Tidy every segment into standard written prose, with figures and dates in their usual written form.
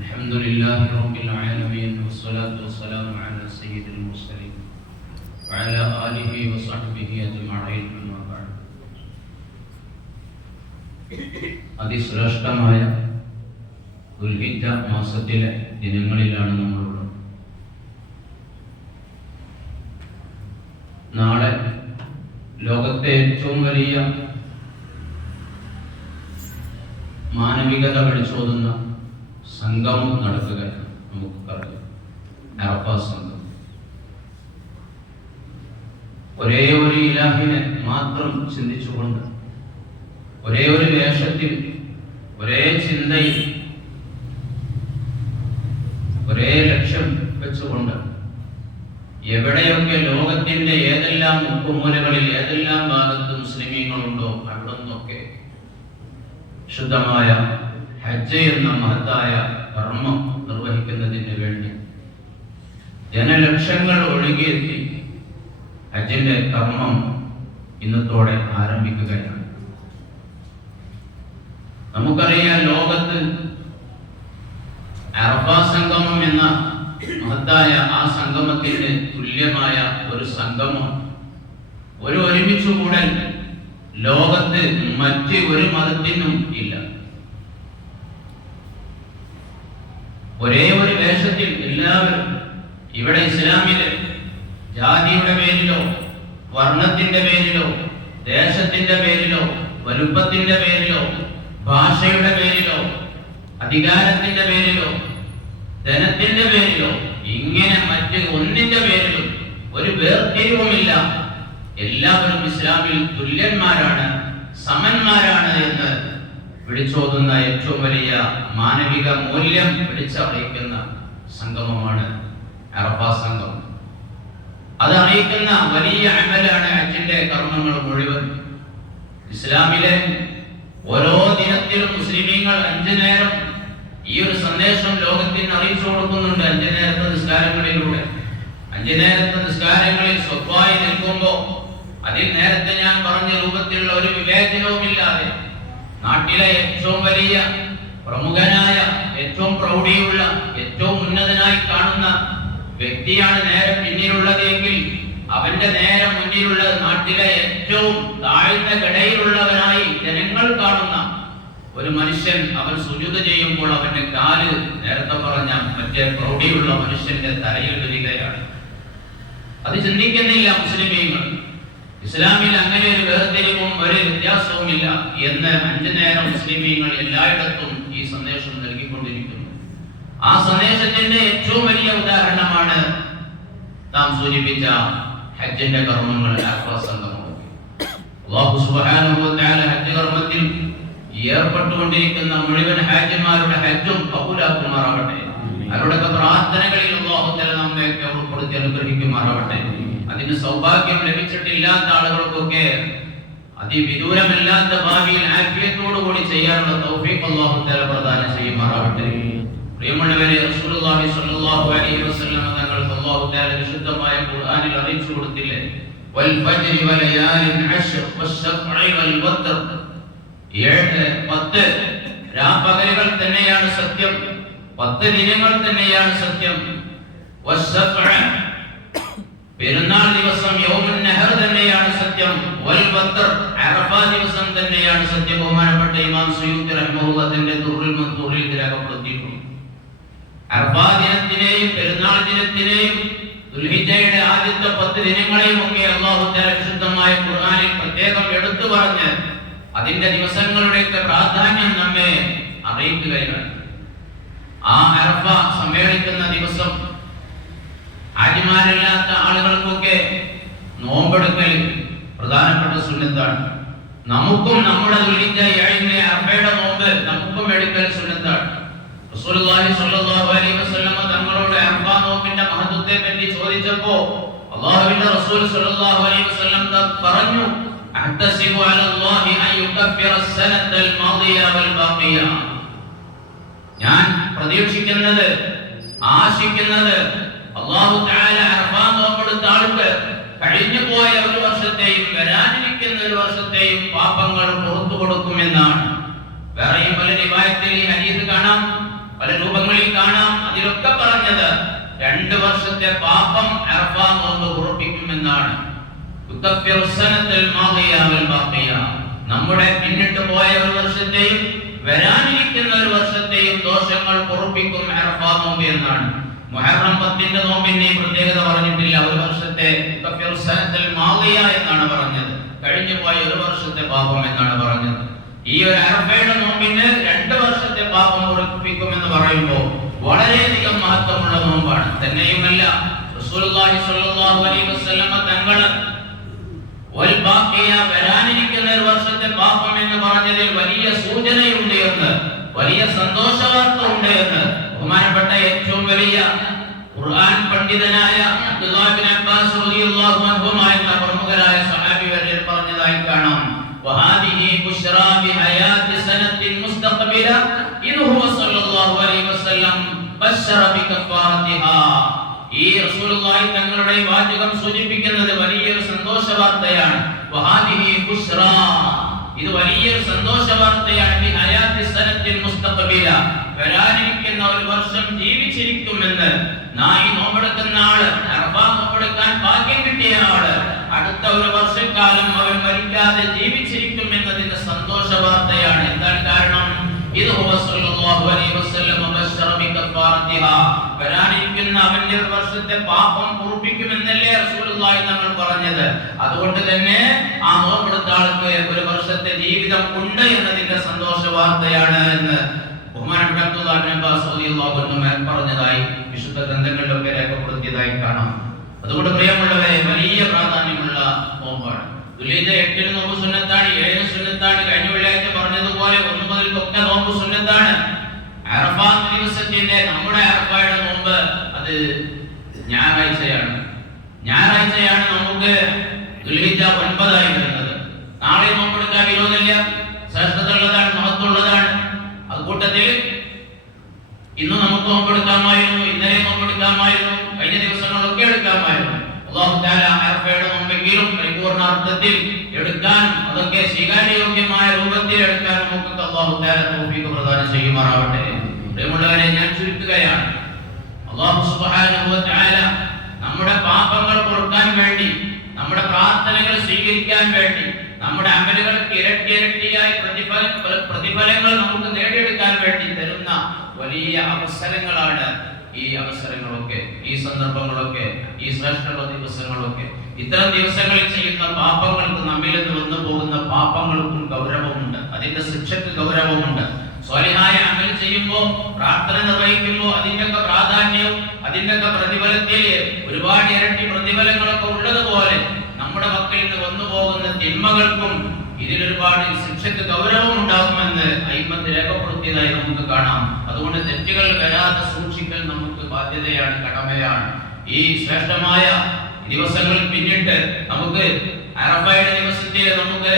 الحمد لله رب العالمين والصلاة والسلام على سيد المرسلين وعلى آله وصحبه أجمعين أما بعد. അതിശ്രേഷ്ഠമായ ദുൽഹിജ്ജ മാസത്തിലെ ദിനങ്ങളിലാണ് നമ്മളുള്ളത്. നാളെ ലോകത്തെ ഏറ്റവും വലിയ മാനവികത വിളിച്ചോതുന്ന സംഗമം നടക്കുകയാണ്. നമുക്ക് പറയാം, അറഫ സംഗമം. ഒരേ ഒരു ഇലാഹിനെ മാത്രം ചിന്തിച്ചുകൊണ്ട്, ഒരേ ഒരു വേഷത്തിൽ, ഒരേ ചിന്തയിൽ, ഒരേ ലക്ഷ്യം വെച്ചുകൊണ്ട് എവിടെയൊക്കെ ലോകത്തിന്റെ ഏതെല്ലാം മുക്കുമൂലകളിൽ ഏതെല്ലാം ഭാഗത്ത് മുസ്ലിമീങ്ങളുണ്ടോ അവിടെ നിന്നൊക്കെ ശുദ്ധമായ ഹജ്ജ് എന്ന മഹത്തായ കർമ്മം നിർവഹിക്കുന്നതിന് വേണ്ടി ജനലക്ഷങ്ങൾ ഒഴുകിയെത്തി ഹജ്ജിന്റെ കർമ്മം ഇന്നത്തോടെ ആരംഭിക്കുകയാണ്. നമുക്കറിയാം, ലോകത്ത് അറഫ സംഗമം എന്ന മഹത്തായ ആ സംഗമത്തിന് തുല്യമായ ഒരു സംഗമം, ഒരു ഒരുമിച്ചുകൂടൽ ലോകത്ത് മറ്റ് ഒരു മതത്തിനും ഇല്ല. ഒരേ ഒരു വേഷത്തിൽ എല്ലാവരും ഇവിടെ ഇസ്ലാമിലെ ജാതിയുടെ പേരിലോ വർണ്ണത്തിന്റെ പേരിലോ ദേശത്തിന്റെ പേരിലോ വലുപ്പത്തിന്റെ പേരിലോ ഭാഷയുടെ പേരിലോ അധികാരത്തിന്റെ പേരിലോ ധനത്തിന്റെ പേരിലോ ഇങ്ങനെ മറ്റ് ഒന്നിന്റെ പേരിലും ഒരു വേർതിരിവുമില്ല. എല്ലാവരും ഇസ്ലാമിൽ തുല്യന്മാരാണ്, സമന്മാരാണ് എന്ന് വിളിച്ചോതുന്ന ഏറ്റവും വലിയ മാനവിക മൂല്യം വിളിച്ചറിയിക്കുന്ന സംഗമമാണ് അറഫ സംഗമം. അത് അറിയിക്കുന്ന വലിയ അമലാണ് ഹജ്ജിന്റെ കർമ്മങ്ങൾ മുഴുവൻ. ഇസ്ലാമിലെ ഓരോ ദിനത്തിലും മുസ്ലിമീങ്ങൾ 5 നേരം ഈ ഒരു സന്ദേശം ലോകത്തിന് അറിയിച്ചു കൊടുക്കുന്നുണ്ട്. 5 നേരത്തെ നിസ്കാരങ്ങളിലൂടെ. 5 നേരത്തെ നിസ്കാരങ്ങളിൽ സ്വത്വായി നിൽക്കുമ്പോൾ അതിൽ നേരത്തെ ഞാൻ പറഞ്ഞ രൂപത്തിലുള്ള ഒരു വിവേചനവുമില്ലാതെ നാട്ടിലെ ഏറ്റവും വലിയ പ്രമുഖനായ, ഏറ്റവും പ്രൗഢിയുള്ള, ഏറ്റവും ഉന്നതനായി കാണുന്ന വ്യക്തിയാണ് നേരെ പിന്നിലുള്ളതെങ്കിൽ അവന്റെ നേരെ മുന്നിലുള്ള നാട്ടിലെ ഏറ്റവും താഴ്ന്ന കടയിലുള്ളവനായി ജനങ്ങൾ കാണുന്ന ഒരു മനുഷ്യൻ അവൻ സുജൂദ് ചെയ്യുമ്പോൾ അവന്റെ കാല് നേരത്തെ പറഞ്ഞ മറ്റേ പ്രൗഢിയുള്ള മനുഷ്യന്റെ തലയിൽ വരികയാണ്. അത് ചിന്തിക്കുന്നില്ല മുസ്ലിമീങ്ങൾ. ഇസ്ലാമിൽ അങ്ങനെ ഒരു വേർതിരിവും ഒരു വ്യത്യാസവുമില്ല എന്ന് 5 നേരം മുസ്ലിമീങ്ങൾ എല്ലായിടത്തും ഈ സന്ദേശം നൽകിക്കൊണ്ടിരിക്കുന്നു. ആ സന്ദേശത്തിന്റെ ഏറ്റവും വലിയ ഉദാഹരണമാണ് നാം സൂചിപ്പിച്ച ഹജ്ജിന്റെ കർമ്മങ്ങൾ, അറഫ സംഗമം. അല്ലാഹു സുബ്ഹാനഹു വ തആല ഹജ്ജ് കർമ്മത്തിൽ ഏർപ്പെട്ടുകൊണ്ടിരിക്കുന്ന മുഴുവൻ ഹാജിമാരുടെ ഹജ്ജും കബൂലാക്കുമാറാവട്ടെ. അവരുടെ പ്രാർത്ഥനകളിൽ അല്ലാഹു തആല നമ്മെ ഉൾപ്പെടുത്തി അനുഗ്രഹിക്കുമാറാവട്ടെ. അതിന് സൗഭാഗ്യം ലഭിച്ചിട്ടില്ലാത്ത ആളുകൾക്കൊക്കെ അതിവിദൂരമല്ലാത്ത ഭാവിയിൽ ആഫിയത്തോടുകൂടി ചെയ്യാനുള്ള തൗഫീഖ് അല്ലാഹു തആല പ്രദാനം ചെയ്യുമാറാവട്ടെ. പ്രിയമുള്ളവരെ, റസൂലുള്ളാഹി സ്വല്ലല്ലാഹു അലൈഹി വസല്ലം തങ്ങൾക്ക് അല്ലാഹു തആല വിശുദ്ധമായ ഖുർആനിൽ അറിയിച്ചു കൊടുത്തില്ലേ, വൽ ഫജ്രി വലയാലിൻ അശ്ർ വശഫഇ വൽ വത്ർ. 10 രാപകലുകൾ തന്നെയാണ് സത്യം, 10 ദിനങ്ങൾ തന്നെയാണ് സത്യം. വശഫഅ പെരുന്നാൾ ദിവസം യൗമുൻ നഹർ തന്നെയാണ് സത്യം. വൽ വത്ർ അറഫ ദിവസം തന്നെയാണ് സത്യം. ബഹുമാനപ്പെട്ട ഇമാം സുയൂത്തി റഹ്മഹുല്ലാഹ് തന്റെ ദുർറുൽ മൻസൂറിൽ രേഖപ്പെടുത്തിയിട്ടുണ്ട്. അറഫ ദിനത്തിനെയും പെരുന്നാൾ ദിനത്തിനെയും ദുൽഹിജ്ജയുടെ ആദ്യത്തെ 10 ദിനങ്ങളെയും ഒക്കെ അല്ലാഹു തആല വിശുദ്ധമായ ഖുർആനിൽ പ്രത്യേകം എടുത്തു പറഞ്ഞ് അതിന്റെ ദിവസങ്ങളുടെയൊക്കെ പ്രാധാന്യം നമ്മെ അറിയിക്കുകയാണ്. ആ അറഫ സമ്മേളിക്കുന്ന ദിവസം ഹാജിമാരല്ലാത്ത ആളുകൾക്കൊക്കെ നോമ്പെടുക്കൽ പ്രധാനപ്പെട്ട സുന്നത്താണ്. നമുക്കും നമ്മുടെ ദുൽഹിജ്ജ 7 അറഫയുടെ നോമ്പ് നമുക്കും എടുക്കൽ സുന്നത്താണ്. റസൂലുള്ളാഹി സ്വല്ലല്ലാഹു അലൈഹി വസല്ലം തങ്ങളോട് അറഫ നോമ്പിന്റെ മഹത്വത്തെ പറ്റി ചോദിച്ചപ്പോൾ അല്ലാഹുവിന്റെ റസൂൽ സ്വല്ലല്ലാഹു അലൈഹി വസല്ലം പറഞ്ഞു, അഹ്തസിബു അലല്ലാഹി അൻ യുകഫിറ അസ്സനത്തൽ മാദിയ വൽ ബാഖിയ. ഞാൻ പ്രതീക്ഷിക്കുന്നത്, ആശിക്കുന്നത് അല്ലാഹു തആല അറഫ നോമ്പെടുത്ത ആൾക്ക് കഴിഞ്ഞു പോയ ഒരു വർഷത്തെയും വരാനിരിക്കുന്ന ഒരു വർഷത്തെയും പാപങ്ങൾ പുറത്തു കൊടുക്കുമെന്നാണ്. വേറെയും പല റിവായത്തിൽ ഈ ഹദീസ് കാണാം. പല രൂപങ്ങളിൽ കാണാം. അതിലൊക്കെ പറഞ്ഞത് 2 വർഷത്തെ പാപം അറഫ നോമ്പ് ഉറപ്പിക്കുമെന്നാണ്. നമ്മുടെ പിന്നിട്ട് പോയ ഒരു വർഷത്തെയും വരാനിരിക്കുന്ന ഒരു വർഷത്തെയും ദോഷങ്ങൾ പൊറുപ്പിക്കും അറഫ നോമ്പ് എന്നാണ്. മുഹറം 10ന്റെ നോമ്പിന്റെ പ്രത്യേകത പറഞ്ഞിട്ടില്ല. ഒരു വർഷത്തെ എന്നാണ് പറഞ്ഞത്. കഴിഞ്ഞു പോയ ഒരു വർഷത്തെ പാപം എന്നാണ് പറഞ്ഞത്. ഈ ഒരു അറഫയുടെ നോമ്പിന് 2 വർഷത്തെ പാപം പൊറുപ്പിക്കും എന്ന് പറയുമ്പോൾ വളരെയധികം മഹത്വമുള്ള നോമ്പാണ്. തന്നെയുമല്ല റസൂലുള്ളാഹി സ്വല്ലല്ലാഹു അലൈഹി വസല്ലം തങ്ങൾ വരാനിരിക്കുന്ന ഒരു വർഷത്തെ പാപം എന്ന് പറഞ്ഞതിൽ വലിയ സൂചനയുണ്ട് എന്ന്, വലിയ സന്തോഷവാർത്ത ഉണ്ട് എന്ന് ബഹുമാനപ്പെട്ട ഏറ്റവും വലിയ ഖുർആൻ പണ്ഡിതനായ അബ്ദുല്ലാഹ് ഇബ്നു അബ്ബാസ് റളിയല്ലാഹു അൻഹുമാ എന്ന പ്രമുഖരായ സ്വഹാബി വര്യൻ പറഞ്ഞതായി കാണാം. വഹാദിഹി ബുശ്റാ ബിഹയാതി സനത്തിൻ മുസ്തഖബില ഇൻഹു സ്വല്ലല്ലാഹു അലൈഹി വസല്ലം ബശറ ബികഫാറതിഹാ. ഈ റസൂലുള്ളാഹി തങ്ങളുടെ വാചകം സൂചിപ്പിക്കുന്നത് വലിയൊരു സന്തോഷ വാർത്തയാണ്. വഹാദിഹി ബുശ്റാ, ഇത് വലിയൊരു സന്തോഷ വാർത്തയാണ്. ബിഹയാതി സനത്തിൻ മുസ്തഖബില, വരാനിരിക്കുന്ന ഒരു വർഷം ജീവിച്ചിരിക്കുമെന്ന്. നായി നോമ്പെടുക്കുന്ന ആള്, അറഫ നോമ്പെടുക്കാൻ ഭാഗ്യം കിട്ടിയ ആള് അടുത്ത ഒരു വർഷക്കാലം അവൻ മരിക്കാതെ ജീവിച്ചിരിക്കും എന്നതിന്റെ സന്തോഷ വാർത്തയാണ്. എന്താണ് കാരണം? ഇത് റസൂലുള്ളാഹി അലൈഹി വസല്ലം ബശറ ബികഫാറതിഹാ, വരാനിരിക്കുന്ന അവന്റെ ഒരു വർഷത്തെ പാപം പൊറുപ്പിക്കുമെന്നല്ലേ റസൂലുള്ളാഹി തങ്ങൾ പറഞ്ഞത്. അതുകൊണ്ട് തന്നെ ആ നോമ്പെടുത്ത ആൾക്ക് ഒരു വർഷത്തെ ജീവിതം ഉണ്ട് എന്നതിന്റെ സന്തോഷ വാർത്തയാണ് എന്ന് ബഹുമാനപ്പെട്ട അബ്ദുല്ലാഹ് ഇബ്നു അബ്ബാസ് റളിയല്ലാഹു അൻഹു പറഞ്ഞതായി വിശുദ്ധ ഗ്രന്ഥങ്ങളിലൊക്കെ രേഖപ്പെടുത്തിയതായി കാണാം. അതുകൊണ്ട് പ്രിയമുള്ളവരെ, വലിയ പ്രാധാന്യമുള്ള നോമ്പാണ്. ദുൽഹിജ്ജ 8 നോമ്പ് സുന്നത്താണ്, 7 സുന്നത്താണ്. കഴിഞ്ഞ വെള്ളിയാഴ്ച പറഞ്ഞതുപോലെ 1 മുതൽ നോമ്പ് സുന്നത്താണ്. അറഫ ദിവസത്തിന്റെ നമ്മുടെ അറഫയുടെ നോമ്പ് അത് ഞായറാഴ്ചയാണ്. ഞായറാഴ്ചയാണ് നമുക്ക് ദുൽഹിജ്ജ 9 ആയി വരുന്നത്. നാളെ നോമ്പെടുക്കാൻ വിരോധമില്ല, ശ്രേഷ്ഠതയുള്ളതാണ്, മഹത്വമുള്ളതാണ്. അതുകൂട്ടത്തിൽ ഇന്ന് നമുക്ക് നോമ്പെടുക്കാമായിരുന്നു, ഇന്നലെ നോമ്പെടുക്കാമായിരുന്നു, കഴിഞ്ഞ ദിവസങ്ങളൊക്കെ എടുക്കാമായിരുന്നു. അല്ലാഹു തആല അറഫയുടെ നോമ്പെങ്കിലും പരിപൂർണാർത്ഥത്തിൽ എടുക്കാനും അതൊക്കെ സ്വീകാര്യയോഗ്യമായ രൂപത്തിൽ എടുക്കാൻ നമുക്ക് അല്ലാഹു തആല തൗഫീഖ് പ്രദാനം ചെയ്യുമാറാവട്ടെ. പ്രിയമുള്ളവരെ, ഞാൻ ചുരുക്കുകയാണ്. അല്ലാഹു സുബ്ഹാനഹു വ തആല നമ്മുടെ പാപങ്ങൾ പൊറുക്കാൻ വേണ്ടി, നമ്മുടെ പ്രാർത്ഥനകൾ സ്വീകരിക്കാൻ വേണ്ടി, നമ്മുടെ അമലുകൾക്ക് ഇരട്ടിയായി പ്രതിഫലങ്ങൾ നമുക്ക് നേടിയെടുക്കാൻ വേണ്ടി തരുന്ന വലിയ അവസരങ്ങളാണ് ഈ അവസരങ്ങളൊക്കെ, ഈ സന്ദർഭങ്ങളൊക്കെ, ഈ ശ്രേഷ്ഠ ദിവസങ്ങളൊക്കെ. ഇത്തരം ദിവസങ്ങളിൽ ചെയ്യുന്ന പാപങ്ങൾക്ക്, നമ്മിൽ നിന്ന് വന്നു പോകുന്ന പാപങ്ങൾക്കും ഗൗരവമുണ്ട്, അതിന്റെ ശിക്ഷയ്ക്ക് ഗൗരവമുണ്ട്. സ്വാലിഹായ അമൽ ചെയ്യുമ്പോൾ, പ്രാർത്ഥന നിർവഹിക്കുമ്പോൾ അതിന്റെയൊക്കെ പ്രാധാന്യവും അതിന്റെയൊക്കെ പ്രതിഫലത്തിൽ ഒരുപാട് ഇരട്ടി പ്രതിഫലങ്ങളൊക്കെ ഉള്ളതുപോലെ നമ്മുടെ മക്കളിൽ നിന്ന് വന്നു പോകുന്ന തിന്മകൾക്കും ഇതിലൊരുപാട് ശിക്ഷയ്ക്ക് ഗൗരവം ഉണ്ടാകുമെന്ന് അയിമ്മത്ത് രേഖപ്പെടുത്തിയതായി നമുക്ക് കാണാം. അതുകൊണ്ട് തെറ്റുകൾ വരാതെ സൂക്ഷിക്കൽ നമുക്ക് ബാധ്യതയാണ്, കടമയാണ്. ഈ ശ്രേഷ്ഠമായ ദിവസങ്ങൾ പിന്നിട്ട് നമുക്ക് അറഫയുടെ ദിവസത്തിൽ നമുക്ക്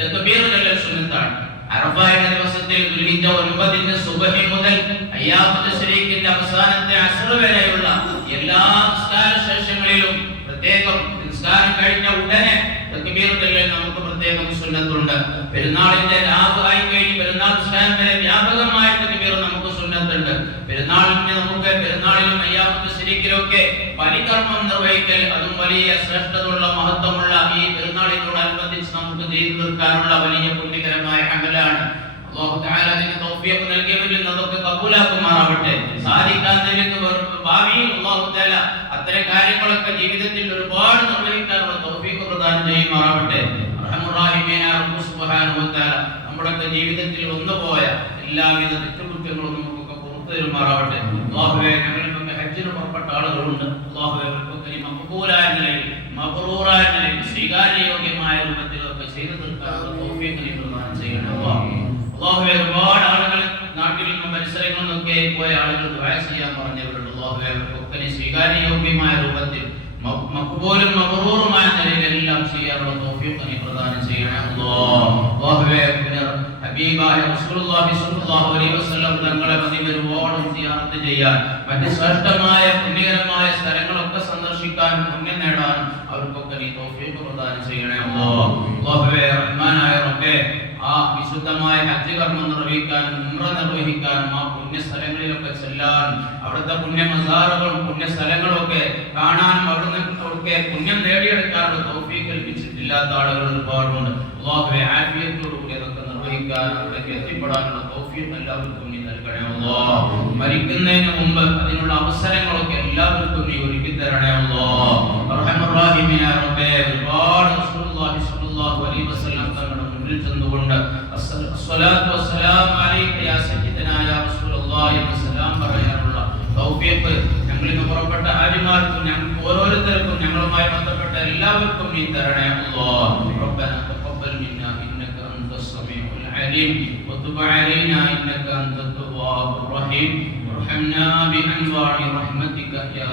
തക്ബീർ ചൊല്ലൽ സുന്നത്താണ്. അറഫയുടെ ദിവസത്തിൽ ദുൽഹിജ്ജ 9 സുബഹി മുതൽ അയ്യാമുൽ തശ്രീഖിന്റെ അവസാനത്തെ അസ്ർ വരെയുള്ള എല്ലാ നിസ്കാര ശേഷങ്ങളിലും പ്രത്യേകം നിസ്കാരം കഴിഞ്ഞ ഉടനെ തക്ബീർ ചൊല്ലൽ നമുക്ക് പ്രത്യേകം സുന്നത്തുണ്ട്. പെരുന്നാളിന്റെ രാവായി കഴിഞ്ഞ് പെരുന്നാൾ നിസ്കാരം വരെ വ്യാപകമായ തക്ബീർ നമുക്ക് സുന്നത്തുണ്ട്. പെരുന്നാളിലും അയ്യാമുൽ തശ്രീഖിലൊക്കെ പരികർമ്മം നിർവഹിക്കൽ അതും വലിയ ശ്രേഷ്ഠതയുള്ള മഹത്വമുള്ള ഈ പെരുന്നാളിനോടനുബന്ധിച്ച് നമുക്ക് ചെയ്തു തീർക്കാനുള്ള വലിയ പുണ്യകരമായ അമലാണ്. അല്ലാഹു തആല അതിന് തൗഫീഖ് നൽകിയവരിൽ അതൊക്കെ കബൂലാക്കുമാറാവട്ടെ. സാധിക്കാത്തവർക്ക് ഭാവിയിൽ അല്ലാഹു തആല അത്തരം കാര്യങ്ങളൊക്കെ ജീവിതത്തിൽ ഒരുപാട് നിർവഹിക്കാനുള്ള തൗഫീഖ് പ്രദാനം ചെയ്യുമാറാവട്ടെ. റഹ്മാനുറഹീമായ റബ്ബ് സുബ്ഹാനഹു വ തആല നമ്മുടെ ജീവിതത്തിൽ വന്നുപോയ എല്ലാവിധ തെറ്റുകുറ്റങ്ങളും നമുക്കൊക്കെ പുറത്തു തരുമാറാവട്ടെ. അല്ലാഹുവേ, ഞങ്ങൾക്ക് ഹജ്ജിന് പുറപ്പെട്ട ആളുകളുണ്ട്. അല്ലാഹുവേ, അവർക്കൊക്കെ മഖ്ബൂലായ നിലയിൽ, മബ്റൂറായ നിലയിൽ, സ്വീകാര്യയോഗ്യമായ രൂപത്തിലൊക്കെ ചെയ്തു തീർക്കാനുള്ള തൗഫീഖ് നീ പ്രദാനം ചെയ്യണേ. അല്ലാഹുവേ, ഒരുപാട് ആളുകൾ നാട്ടിൽ നിന്നും പരിസരങ്ങളിൽ നിന്നൊക്കെ പോയ ആളുകൾ ദുആ ചെയ്യാൻ പറഞ്ഞവരുണ്ട്. അല്ലാഹുവേ, അവർക്കൊക്കെ നീ സ്വീകാര്യയോഗ്യമായ രൂപത്തിൽ മഖ്ബൂലും മബ്റൂറുമായ നിലയിൽ എല്ലാം ചെയ്യാനുള്ള തൗഫീഖ് നീ പ്രദാനം ചെയ്യണേ. അല്ലാഹുവേ, ഹബീബായ റസൂലുള്ളാഹി സ്വല്ലല്ലാഹു അലൈഹി വസല്ലം തങ്ങളെ മദീനയോടും സിയാറത്ത് ചെയ്യാൻ, മറ്റ് ശ്രേഷ്ഠമായ പുണ്യകരമായ സ്ഥലങ്ങളൊക്കെ സന്ദർശിക്കാൻ, പുണ്യം നേടാൻ അവർക്കൊക്കെ നീ തൗഫീഖ് പ്രദാനം ചെയ്യണേ. അല്ലാഹുവേ, റഹ്മാനായ റബ്ബേ, ആ വിശുദ്ധമായ ഹജ്ജ് കർമ്മം നിർവഹിക്കാനും ഉംറ നിർവഹിക്കാനും ആ പുണ്യ സ്ഥലങ്ങളിലൊക്കെ ചെല്ലാൻ അവിടുത്തെ പുണ്യ മസാറുകളും പുണ്യ സ്ഥലങ്ങളൊക്കെ കാണാനും അവിടുന്ന് ഒക്കെ പുണ്യം നേടിയെടുക്കാനുള്ള തൗഫീഖ് കൽപ്പിച്ചിട്ടില്ലാത്ത ആളുകൾ ഒരുപാടുണ്ട്. അല്ലാഹുവേ ആഫിയത്തോടുകൂടി അതൊക്കെ നിർവഹിക്കാൻ അവിടേക്ക് എത്തിപ്പെടാനുള്ള തൗഫീഖ് എല്ലാവർക്കും നീ നൽകണേ അല്ലാഹ്. മരിക്കുന്നതിന് മുമ്പ് അതിനുള്ള അവസരങ്ങളൊക്കെ എല്ലാവർക്കും നീ ഒരുക്കി തരണേ അല്ലാഹ്. അർഹമർ റഹീമിനായ റബ്ബേ, ഒരുപാട് റസൂലുള്ളാഹി സ്വല്ലല്ലാഹു അലൈഹി വസല്ലം തങ്ങളുടെ മുന്നിൽ ചെന്നുകൊണ്ട് അസ്സലാത്തു വസ്സലാമു അലൈക യാ സയ്യിദനാ യാ റസൂലുള്ളാഹി എന്ന സലാം പറയാനുള്ള തൗഫീഖ് ഞങ്ങളിൽ പുറപ്പെട്ട ഹാജിമാർക്കും ഞങ്ങൾക്ക് ഓരോരുത്തർക്കും ഞങ്ങളുമായി ബന്ധപ്പെട്ട എല്ലാവർക്കും നീ തരണേ അല്ലാഹ്. റബ്ബനാ തഖബ്ബൽ മിന്നാ ഇന്നക അൻതസ് സമീഉൽ അലീം വതുബ് അലൈനാ ഇന്നക അൻതത് തവ്വാബുർ റഹീം വർഹംനാ ബിഅൻവാഇ റഹ്മതിക യാ